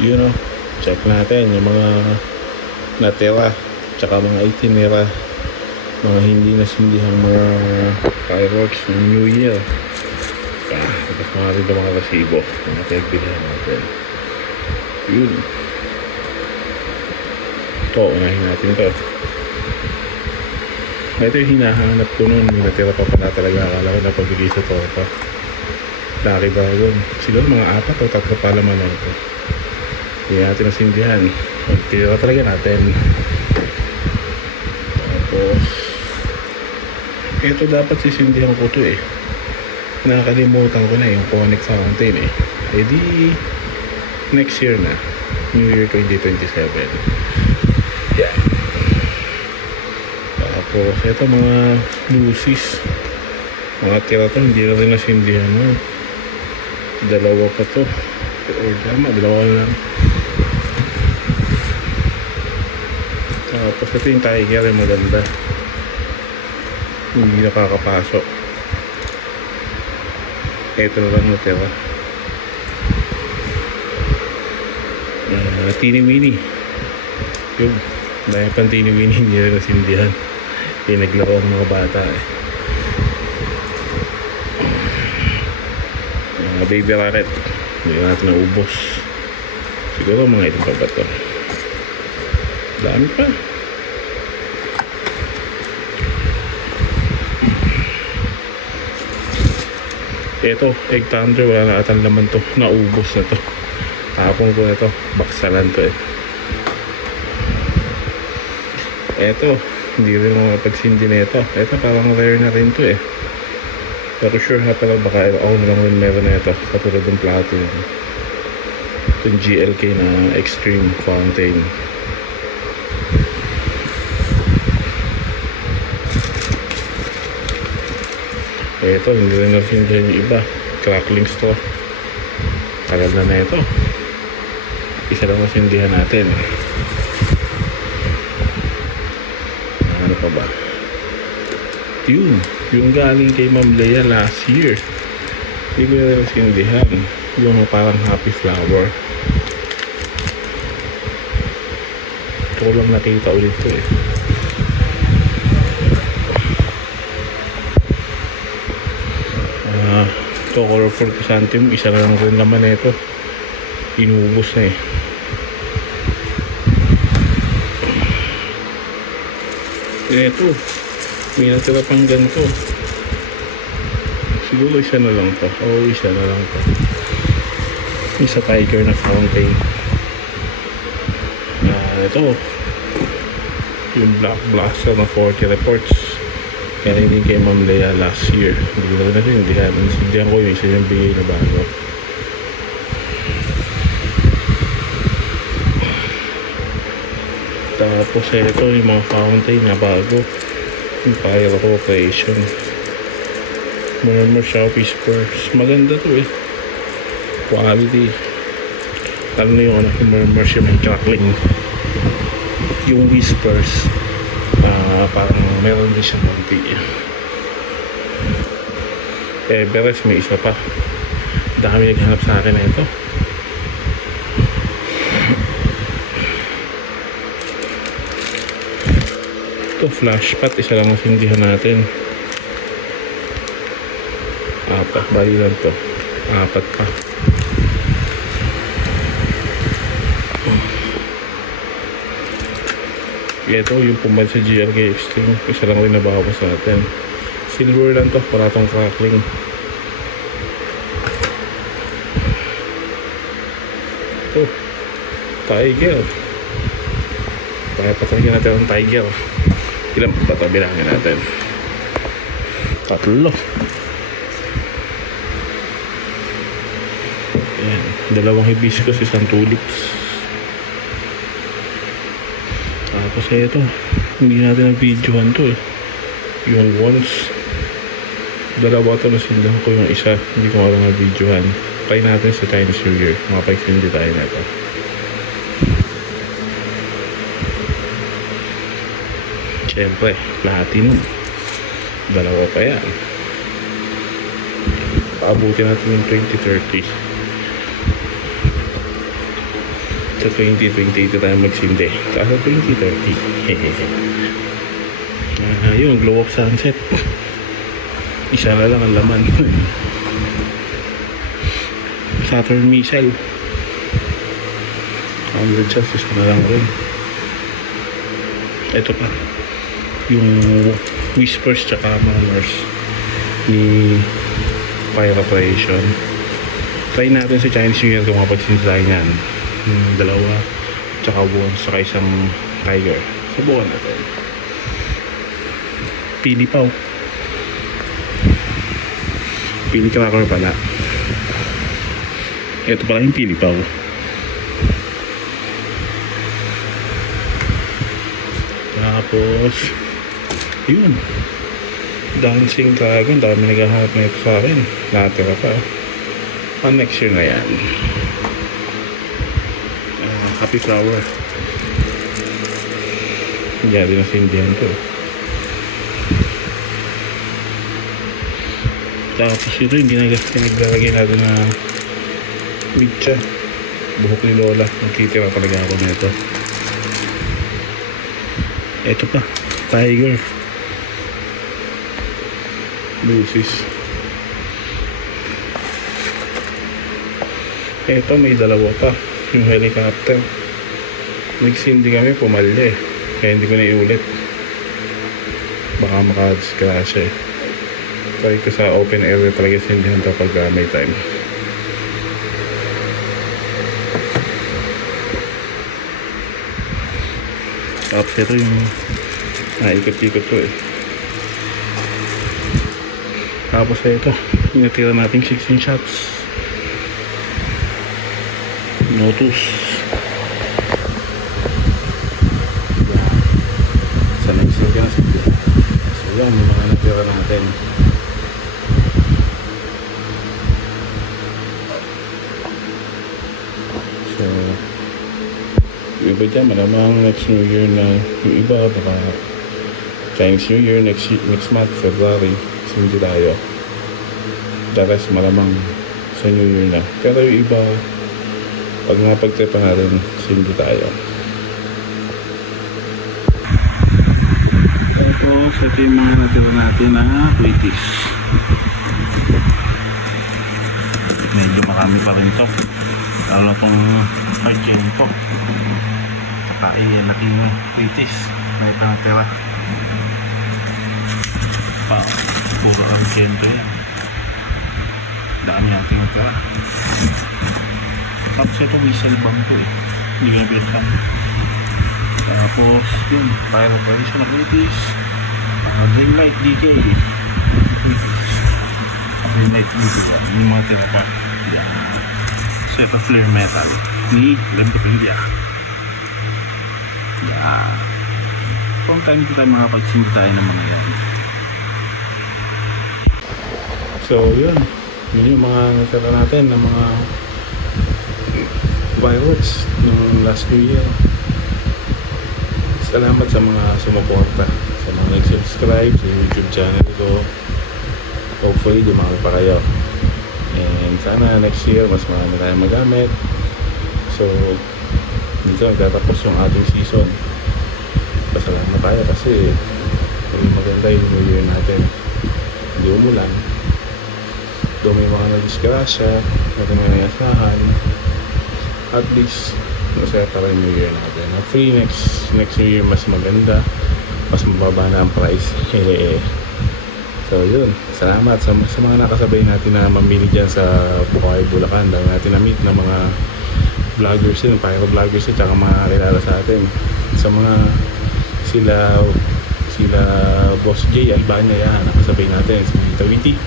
Yun o, check natin yung mga natira, tsaka mga itinira, mga hindi nasindihang mga fireworks ng New Year. Tapos mga rin mga resibo, mga pagbilihan natin. Yun. Ito, unahin natin ito. Ito yung hinahanap ko nun. May natira pa pala talaga. Akala ko napabili sa tropa. Laki ba yun? Siguro mga 4 o 3 pa naman ito. Hindi natin nasindihan. Magtira talaga natin. Tapos ito dapat sisindihan ko to eh. Nakakalimutan ko na yung Connect Fountain eh. E di next year na, New Year 2027. Yeah. Tapos ito mga lucis, mga tira to, hindi na rin nasindihan mo. Dalawa pa to, or tama, dalawa lang. Tapos ito yung tiger, yung maganda, hindi nakakapasok. Ito na lang natira. Tini-wini. Yun, dahil pang tini-wini hindi na nasindihan. Pinaglaro ang mga bata eh. Baby racket, hindi natin naubos. Siguro mga ilang pa ba ito? Dami pa. Ito, egg thunder, wala na atang laman to. Naubos na to. Tapong ko na to, baksalan to eh. Ito, hindi rin makapag-sindi na ito. Ito parang rare na rin to eh. Pero sure ha pala baka ako na lang rin meron na ito. Katulad ng platinum. Itong GLK na Extreme Fountain. Ito, hindi rin nasindihan yung iba. Crackling straw. Tagal na ito. Isa lang nasindihan natin. Ano pa ba? Yun, yung galing kay Ma'am Leia last year. Hindi ko na nasindihan. Yung parang happy flower. Ito ko lang nakita ulit ko eh. Ito color 40 cm. Isa lang rin naman na ito. Inubos na eh. Ito, may natira pang ganito. Siguro isa na lang to. Oo, isa na lang to. Isa tiger na fountain. Ito, yung black blaster na 40 reports. Kaya hindi kay Ma'am Leia last year. Hindi ko na rin, hindi ko yung isa yung bigay na bago. Tapos ito yung mga fountain na bago. Yung fire operation. Murmur siya whispers. Maganda to eh. Quality. Lalo na yung anak yung murmur siya may crackling. Yung whispers. Parang meron din siya munti. Everest may isa pa. Dami naghanap sa akin na ito. Ito flash pot, isa lang nasindihan natin. 4 bali lang to. 4 pa. Ito yung pumal sa GLK Extreme. Isa lang rin nabawas natin. Silver lang to, para tong crackling. Ito, tiger. Patagyan natin ang tiger. Ilan pa ito? Bilangin natin. 3. Ayan. 2 hibiscus, 1 tulips. Tapos ito, hindi natin ang-videohan to eh. Yung ones. 2 to nasindahan ko, yung isa hindi ko nga na-videohan. Try natin sa Chinese New Year. Makapag-sindi tayo na ito. Siyempre, platinum. 2 pa yan. Paabutin natin yung 2030. Sa 2028 tayo magsindi. Kaso 2030. Hehehe. Yun, glow of sunset. Isa na lang ang laman. Saturn missile. 100 shots, isa na lang rin. Ito pa. Yung whispers tsaka murmurs ni Fire Operation. Try natin sa Chinese New Year kung mapagsinta tayo niyan. Dalawa, tsaka buwan, tsaka isang tiger. Subukan natin. Pili paw. Pili cracker pala. Ito pala yung pili paw. Tapos yun, dancing dragon. Dami naghahanap na ito sa akin. Natira pa. Next year na yan. Happy flower. Hindi din nasindihan ko. Tapos ito yung pinaglalagay natin na mitya. Buhok ni Lola. Nagtitira talaga ako na ito. Ito pa, tiger. Lucis. Ito may dalawa pa. Yung helicopter. Nagsindi kami, pumalya eh. Kaya hindi ko na iulit. Baka makadiskrasya eh. Try ko sa open area talaga sindihan kapag may time. Tapos ito yung ikot-ikot ko eh. Tapos ito, pinatira natin 16 shots. Notus. Sa next year ka na sa video. So yan, yung mga natira natin. So yung iba dyan, malamang next New Year na yung iba, baka Chinese New Year next month, February, sindi tayo. The rest malamang sa New Year na. Pero yung iba, pag napagtripan natin, sindi tayo. Tapos, ito yung mga natira natin na British. Medyo marami pa rin to. Lalo itong Argento. Saka laking British. May pangatira. Puro Argento yan. Dami natin natira. Tapos ito whistle bomb to eh. Hindi ko nabitan. Tapos yun, Fire Operation na British. Dreamlight DK. Dreamlight DK yan. Yung mga tira pa. Yan. Set of flare metal ni Lemperia. Yan. Kung time ko tayo makapagsimba tayo ng mga yan. So yun. Yun yung mga natira natin ng mga fireworks ng last New Year. Salamat sa mga sumuporta, sa mga nag-subscribe sa YouTube channel ko. Hopefully dumami pa kayo. And sana next year mas marami tayong magamit. So dito nagtatapos yung ating season. Pasalamat tayo kasi maganda yung New Year natin. Hindi umulan. Doon may mga nag-disgrasya, may mga nangyasyahan. At least masaya pa rin New Year natin. Hopefully next New Year mas maganda, mas mababa na ang price. So yun, salamat sa mga nakasabay natin na mamili dyan sa Bukawi, Bulacan. Dami natin na-meet na mga vloggers din, pyro vloggers at saka mga kilala sa atin. Sa mga sila Boss J Albania yan, nakasabay natin si Tawiti,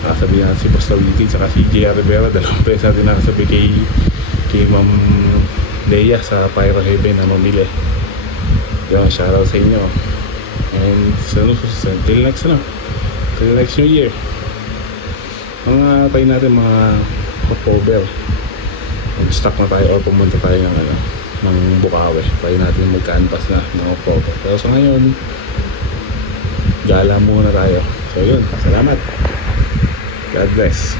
nakasabay natin si Boss Tawiti saka si J.R. Rivera. Dalawang beses natin nakasabay kay Ma'am Leia sa Pyro Heaven na mamili. Yun, shoutout sa inyo. And till next New Year. Mga tayo natin mga October, mag-stock na tayo or pumunta tayo ng Bukawi. Tayo natin mag-canvas na ng October. Pero sa ngayon, gala muna tayo. So yun, salamat. God bless.